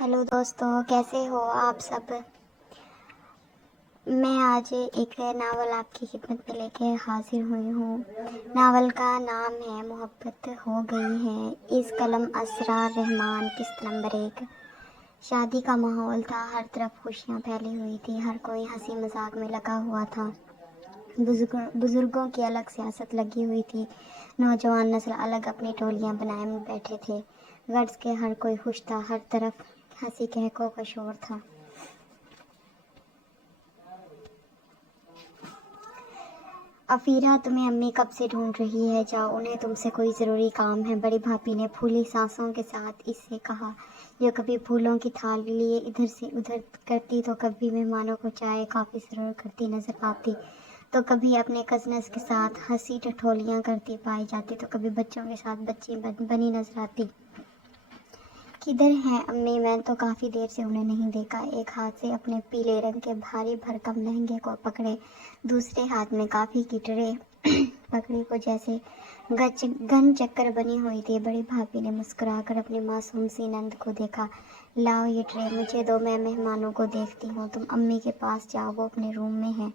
Hello दोस्तों, कैसे हो आप सब। मैं आज एक नावल आपकी खिदमत में लेके हाजिर हुई हूँ। नावल का नाम है मोहब्बत हो गई है। इस कलम असरार रहमान, किस्त नंबर 1। शादी का माहौल था, हर तरफ खुशियाँ फैली हुई थी, हर कोई हंसी मजाक में लगा हुआ था। बुजुर्गों की अलग सियासत लगी हुई थी, नौजवान नस्ल अलग अपनी टोलियां बनाए में बैठे थे। गर्ज के हर कोई खुश था, हर तरफ हंसी कहकों का शोर था। अफीरा, तुम्हें अम्मी कब से ढूंढ रही है, जाओ, उन्हें तुमसे कोई ज़रूरी काम है, बड़ी भाभी ने फूली सांसों के साथ इससे कहा, जो कभी फूलों की थाली लिए इधर से उधर करती तो कभी मेहमानों को चाय कॉफ़ी सर्व करती नजर आती, तो कभी अपने कजनस के साथ हंसी ठठोलियाँ करती पाई जाती, तो कभी बच्चों के साथ बच्ची बनी नजर आती। किधर हैं अम्मी, मैं तो काफ़ी देर से उन्हें नहीं देखा। एक हाथ से अपने पीले रंग के भारी भरकम लहंगे को पकड़े, दूसरे हाथ में काफ़ी की ट्रे पकड़ी को जैसे घन चक्कर बनी हुई थी। बड़ी भाभी ने मुस्कुराकर अपनी मासूम सी नंद को देखा। लाओ ये ट्रे मुझे दो, मैं मेहमानों को देखती हूँ। तुम अम्मी के पास जाओ, वो अपने रूम में है,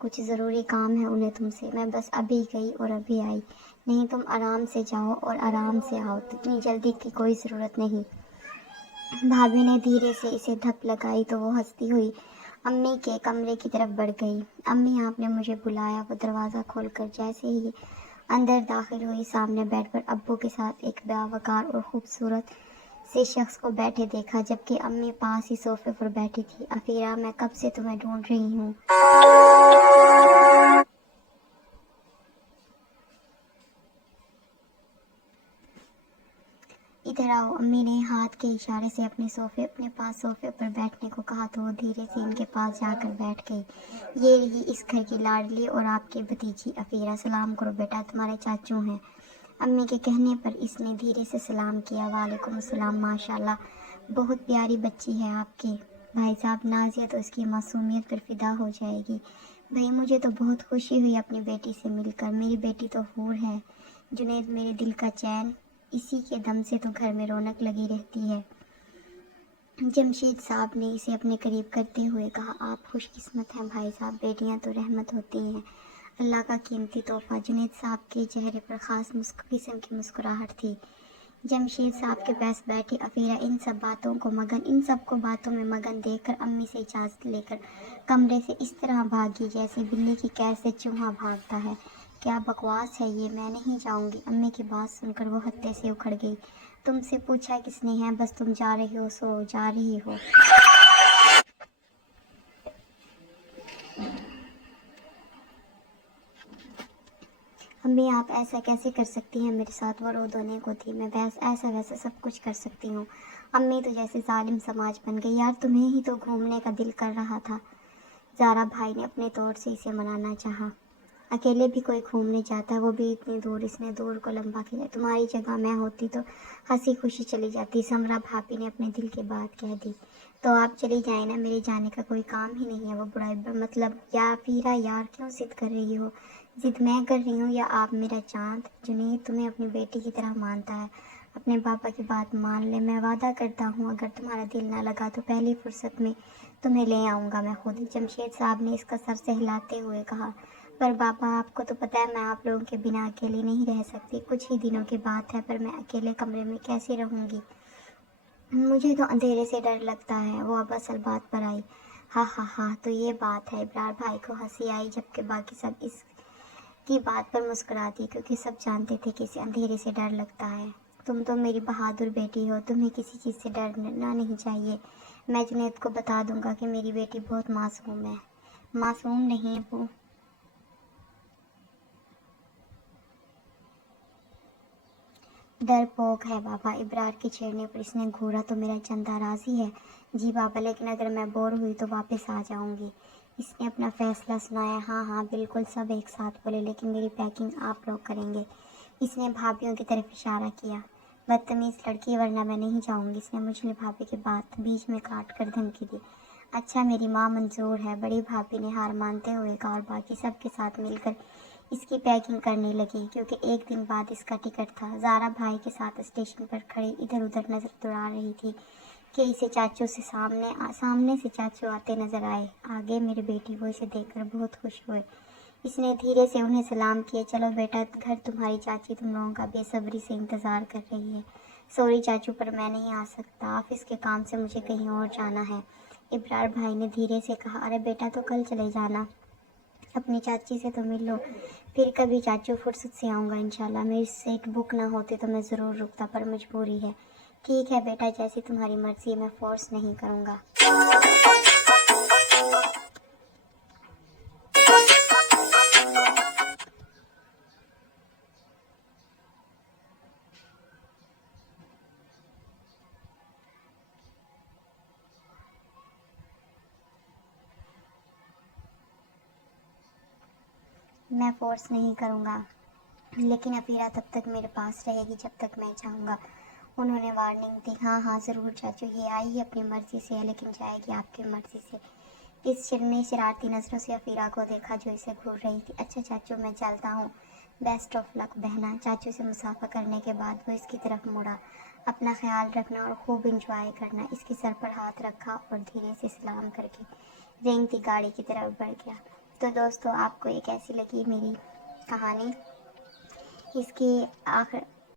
कुछ ज़रूरी काम है उन्हें तुमसे। मैं बस अभी गई और अभी आई। नहीं, तुम आराम से जाओ और आराम से आओ, इतनी जल्दी की कोई ज़रूरत नहीं। भाभी ने धीरे से इसे धप लगाई तो वो हंसती हुई अम्मी के कमरे की तरफ बढ़ गई। अम्मी, आपने मुझे बुलाया। वो दरवाज़ा खोलकर जैसे ही अंदर दाखिल हुई, सामने बेड पर अब्बू के साथ एक बावकार और खूबसूरत से शख्स को बैठे देखा, जबकि अम्मी पास ही सोफे पर बैठी थी। अफीरा, मैं कब से तुम्हें ढूंढ रही हूँ। इधर आओ, अम्मी ने हाथ के इशारे से अपने पास सोफे पर बैठने को कहा तो वो धीरे से इनके पास जाकर बैठ गई। ये रही इस घर की लाडली और आपकी भतीजी अफीरा। सलाम करो बेटा, तुम्हारे चाचू हैं। अम्मी के कहने पर इसने धीरे से सलाम किया। वालेकुम सलाम, माशाल्लाह, बहुत प्यारी बच्ची है आपकी। भाई साहब, नाजिया तो इसकी मासूमियत पर फिदा हो जाएगी। भाई, मुझे तो बहुत खुशी हुई अपनी बेटी से मिलकर। मेरी बेटी तो हूर है। जुनैद, मेरे दिल का चैन, इसी के दम से तो घर में रौनक लगी रहती है। जमशेद साहब ने इसे अपने करीब करते हुए कहा, आप खुशकिस्मत हैं भाई साहब, बेटियां तो रहमत होती हैं, अल्लाह का कीमती तोहफा। जुनैद साहब के चेहरे पर खास किस्म की मुस्कुराहट थी। जमशेद साहब के पास बैठी अफीरा इन सब बातों में मगन देखकर अम्मी से इजाज़त लेकर कमरे से इस तरह भागी जैसे बिल्ली की कैद से चूहा भागता है। क्या बकवास है ये, मैं नहीं जाऊंगी। अम्मी की बात सुनकर वो हत्ते से उखड़ गई। तुमसे पूछा किसने है, बस तुम जा रही हो सो जा रही हो। अम्मी, आप ऐसा कैसे कर सकती हैं मेरे साथ। वो रो धोने को थी। मैं ऐसा वैसा सब कुछ कर सकती हूँ। अम्मी तो जैसे जालिम समाज बन गई। यार, तुम्हें ही तो घूमने का दिल कर रहा था। ज़ारा भाई ने अपने तौर से इसे मनाना चाहा। अकेले भी कोई घूमने जाता है, वो भी इतनी दूर। इसने दूर को लंबा किया। तुम्हारी जगह मैं होती तो हंसी खुशी चली जाती। समरा भाभी ने अपने दिल की बात कह दी। तो आप चली जाए ना, मेरे जाने का कोई काम ही नहीं है। वो बुढ़ाई मतलब या फिरा, यार क्यों जिद कर रही हो। जिद मैं कर रही हूँ या आप, मेरा चांद। जुनैद तुम्हें अपनी बेटी की तरह मानता है, अपने पापा की बात मान ले। मैं वादा करता हूँ अगर तुम्हारा दिल ना लगा तो पहली फुर्सत में तुम्हें ले आऊँगा मैं खुद। जमशेद साहब ने इसका सर सहलाते हुए कहा, पर पापा, आपको तो पता है मैं आप लोगों के बिना अकेली नहीं रह सकती। कुछ ही दिनों की बात है, पर मैं अकेले कमरे में कैसे रहूँगी। मुझे तो अंधेरे से डर लगता है। वो अब असल बात पर आई। हाँ हाँ हाँ, तो ये बात है। इब्रार भाई को हंसी आई, जबकि बाकी सब इसकी बात पर मुस्कुरा दी, क्योंकि सब जानते थे कि इसे अंधेरे से डर लगता है। तुम तो मेरी बहादुर बेटी हो, तुम्हें किसी चीज़ से डरना नहीं चाहिए। मैं जुनैद को बता दूंगा कि मेरी बेटी बहुत मासूम है। मासूम नहीं, वो डरपोक है बाबा। इब्रार की छेड़ने पर इसने घूरा, तो मेरा चंदा राजी है। जी बाबा, लेकिन अगर मैं बोर हुई तो वापस आ जाऊंगी। इसने अपना फैसला सुनाया। हाँ हाँ बिल्कुल, सब एक साथ बोले, लेकिन मेरी पैकिंग आप लोग करेंगे। इसने भाभीियों की तरफ इशारा किया। बदतमीज़ लड़की, वरना मैं नहीं जाऊंगी। इसने मुझे भाभी की बात बीच में काट कर धमकी दी। अच्छा, मेरी माँ मंजूर है, बड़ी भाभी ने हार मानते हुए कहा, और बाकी सब के साथ मिलकर इसकी पैकिंग करने लगी, क्योंकि एक दिन बाद इसका टिकट था। ज़ारा भाई के साथ स्टेशन पर खड़ी इधर उधर नज़र दौड़ा रही थी। کہ اسے چاچو سے سامنے سے چاچو آتے نظر آئے. آگے میری بیٹی وہ اسے دیکھ کر بہت خوش ہوئے. اس نے دھیرے سے انہیں سلام کیے. چلو بیٹا گھر تمہاری چاچی تم لوگوں کا بے صبری سے انتظار کر رہی ہے. سوری چاچو پر میں نہیں آ سکتا، آفس کے کام سے مجھے کہیں اور جانا ہے. ابرار بھائی نے دھیرے سے کہا. ارے بیٹا تو کل چلے جانا، اپنی چاچی سے تو مل لو. پھر کبھی چاچو فرصت سے آؤں گا انشاءاللہ. میری سیٹ بک نہ ہوتی تو میں ضرور رکتا، پر مجبوری ہے. ٹھیک ہے بیٹا جیسی تمہاری مرضی ہے، میں فورس نہیں کروں گا. میں فورس نہیں کروں گا، لیکن افیرہ تب تک میرے پاس رہے گی جب تک میں چاہوں گا. انہوں نے وارننگ دی. ہاں ضرور چاچو، یہ آئی ہی اپنی مرضی سے ہے لیکن جائے گی آپ کی مرضی سے. اس نے شرارتی نظروں سے افیرہ کو دیکھا جو اسے گھور رہی تھی. اچھا چاچو میں چلتا ہوں، بیسٹ آف لک بہنا. چاچو سے مصافحہ کرنے کے بعد وہ اس کی طرف مڑا. اپنا خیال رکھنا اور خوب انجوائے کرنا. اس کے سر پر ہاتھ رکھا اور دھیرے سے سلام کر کے رینگتی گاڑی کی طرف بڑھ گیا. تو دوستو آپ کو یہ کیسی لگی میری کہانی؟ اس کی